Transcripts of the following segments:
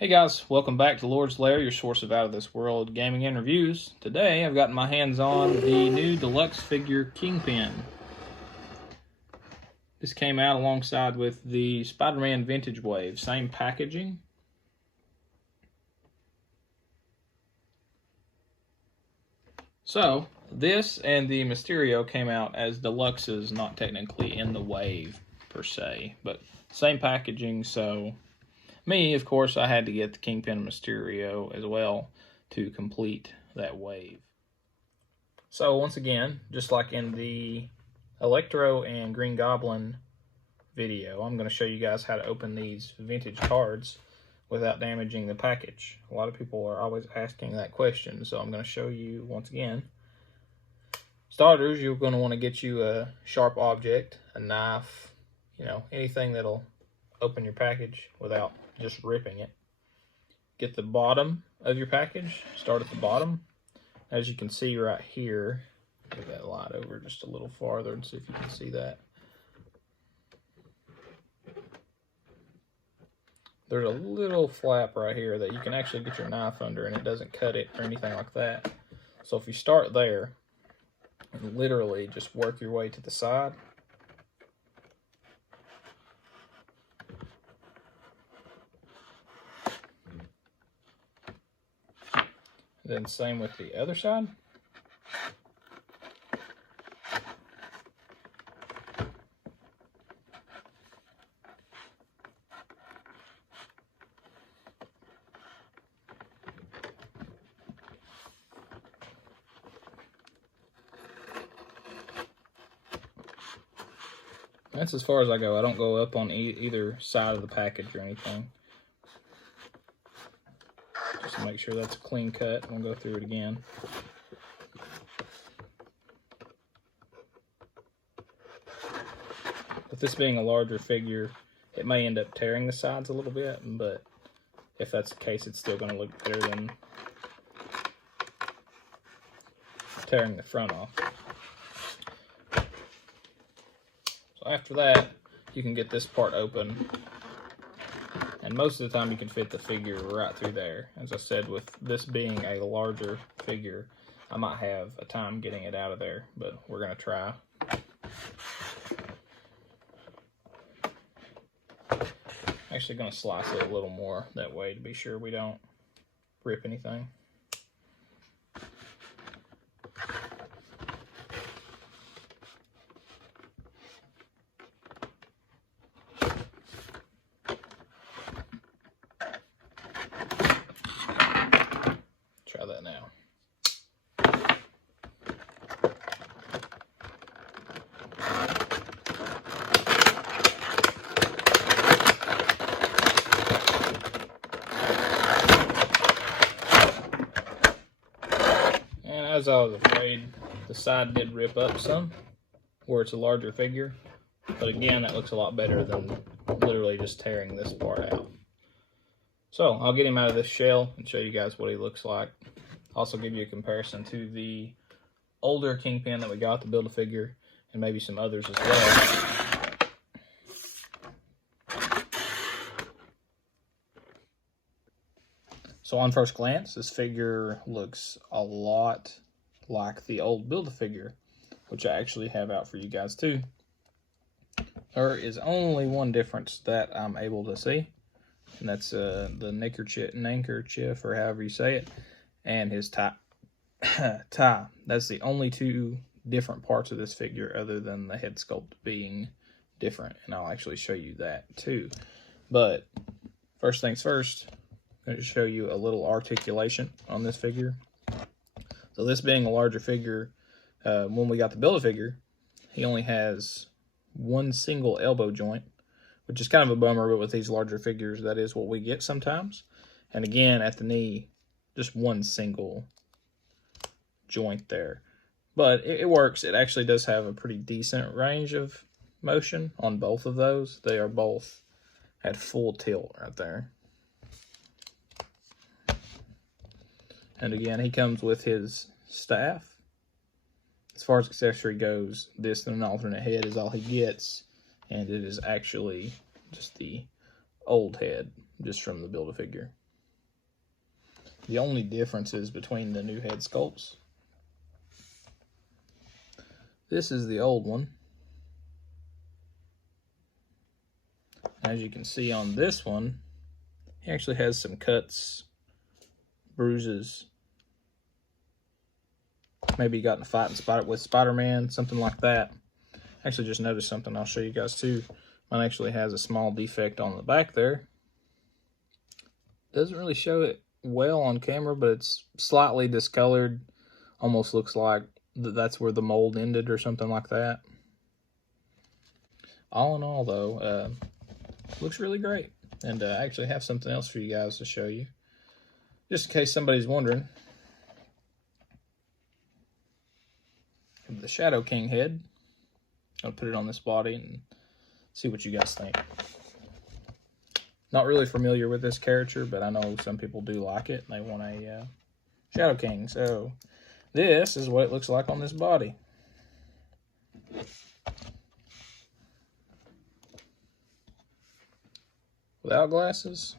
Hey guys, welcome back to Lord's Lair, your source of out-of-this-world gaming and reviews. Today I've gotten my hands on the new deluxe figure Kingpin. This came out alongside with the Spider-Man Vintage Wave, same packaging. So, this and the Mysterio came out as deluxes, not technically in the wave per se, but same packaging, so me, of course, I had to get the Kingpin Mysterio as well to complete that wave. So once again, just like in the Electro and Green Goblin video, I'm going to show you guys how to open these vintage cards without damaging the package. A lot of people are always asking that question, so I'm going to show you once again. Starters, you're going to want to get you a sharp object, a knife, anything that'll open your package without just ripping it. Get the bottom of your package, start at the bottom. As you can see right here, move that light over just a little farther and see if you can see that. There's a little flap right here that you can actually get your knife under and it doesn't cut it or anything like that. So if you start there and literally just work your way to the side, then same with the other side. That's as far as I go. I don't go up on either side of the package or anything. Just to make sure that's a clean cut. We'll go through it again. With this being a larger figure, it may end up tearing the sides a little bit, but if that's the case, it's still going to look better than tearing the front off. So after that, you can get this part open. And most of the time you can fit the figure right through there. As I said, with this being a larger figure, I might have a time getting it out of there, but we're going to try. Actually going to slice it a little more that way to be sure we don't rip anything. Try that now. And as I was afraid, the side did rip up some where it's a larger figure. But again, that looks a lot better than literally just tearing this part out. So I'll get him out of this shell and show you guys what he looks like. Also give you a comparison to the older Kingpin that we got to build a figure, and maybe some others as well. So on first glance, this figure looks a lot like the old Build-A-Figure, which I actually have out for you guys too. There is only one difference that I'm able to see, and that's the neckerchief, or however you say it, and his tie. That's the only two different parts of this figure other than the head sculpt being different, and I'll actually show you that too. But first things first, I'm going to show you a little articulation on this figure. So this being a larger figure, when we got the Build-A-Figure, he only has one single elbow joint, which is kind of a bummer, but with these larger figures, that is what we get sometimes. And again, at the knee, just one single joint there. But it works. It actually does have a pretty decent range of motion on both of those. They are both at full tilt right there. And again, he comes with his staff. As far as accessory goes, this and an alternate head is all he gets. And it is actually just the old head, just from the Build-A-Figure. the only differences between the new head sculpts. This is the old one. As you can see on this one, he actually has some cuts, bruises. Maybe he got in a fight with Spider-Man, something like that. Actually just noticed something I'll show you guys too. Mine actually has a small defect on the back there. Doesn't really show it well on camera, but it's slightly discolored. Almost looks like that's where the mold ended or something like that. All in all though, looks really great. And I actually have something else for you guys to show you, just in case somebody's wondering. The Shadow King head. I'll put it on this body and see what you guys think. Not really familiar with this character, but I know some people do like it and they want a Shadow King. So this is what it looks like on this body. Without glasses.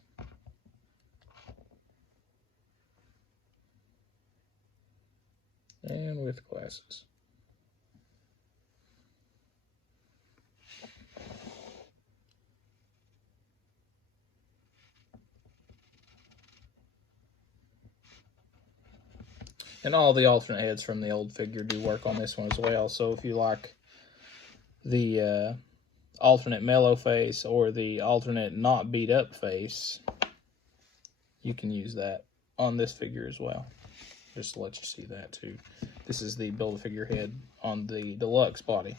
And with glasses. And all the alternate heads from the old figure do work on this one as well. So if you like the alternate mellow face or the alternate not beat up face, you can use that on this figure as well. Just to let you see that too. This is the Build-A-Figure head on the deluxe body.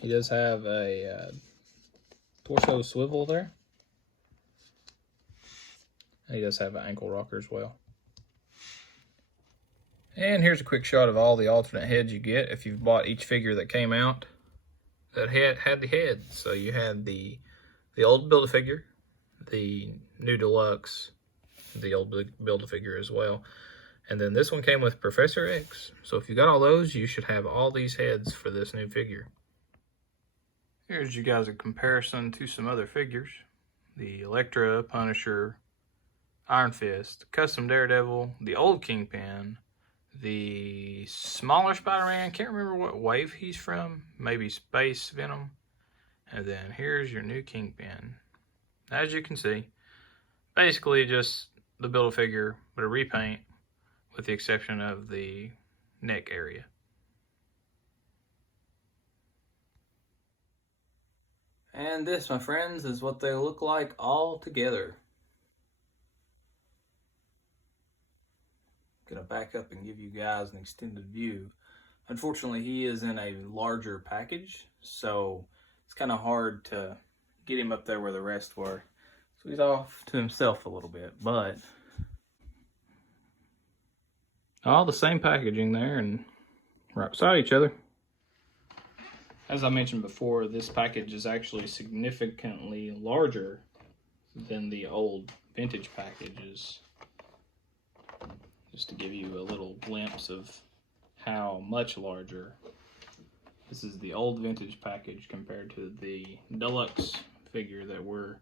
He does have a torso swivel there. And he does have an ankle rocker as well. And here's a quick shot of all the alternate heads you get if you've bought each figure that came out that had the head. So you had the old Build-A-Figure, the new deluxe, the old Build-A-Figure as well. And then this one came with Professor X. So if you got all those, you should have all these heads for this new figure. Here's you guys a comparison to some other figures. The Elektra, Punisher, Iron Fist, Custom Daredevil, the old Kingpin, the smaller Spider-Man, can't remember what wave he's from, maybe Space Venom. And then here's your new Kingpin. As you can see, basically just the Build-A-Figure, but a repaint with the exception of the neck area. And this, my friends, is what they look like all together. Gonna back up and give you guys an extended view. Unfortunately, he is in a larger package, so it's kind of hard to get him up there where the rest were. So he's off to himself a little bit, but all the same packaging there and right beside each other. As I mentioned before, this package is actually significantly larger than the old vintage packages. Just to give you a little glimpse of how much larger. This is the old vintage package compared to the deluxe figure that we're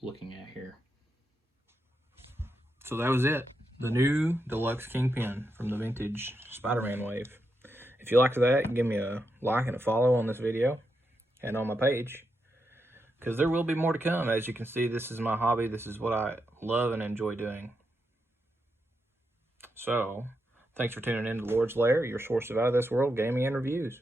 looking at here. So that was it. The new deluxe Kingpin from the vintage Spider-Man wave. If you liked that, give me a like and a follow on this video and on my page, because there will be more to come. As you can see, this is my hobby. This is what I love and enjoy doing. So, thanks for tuning in to Lord's Lair, your source of out of this world gaming and reviews.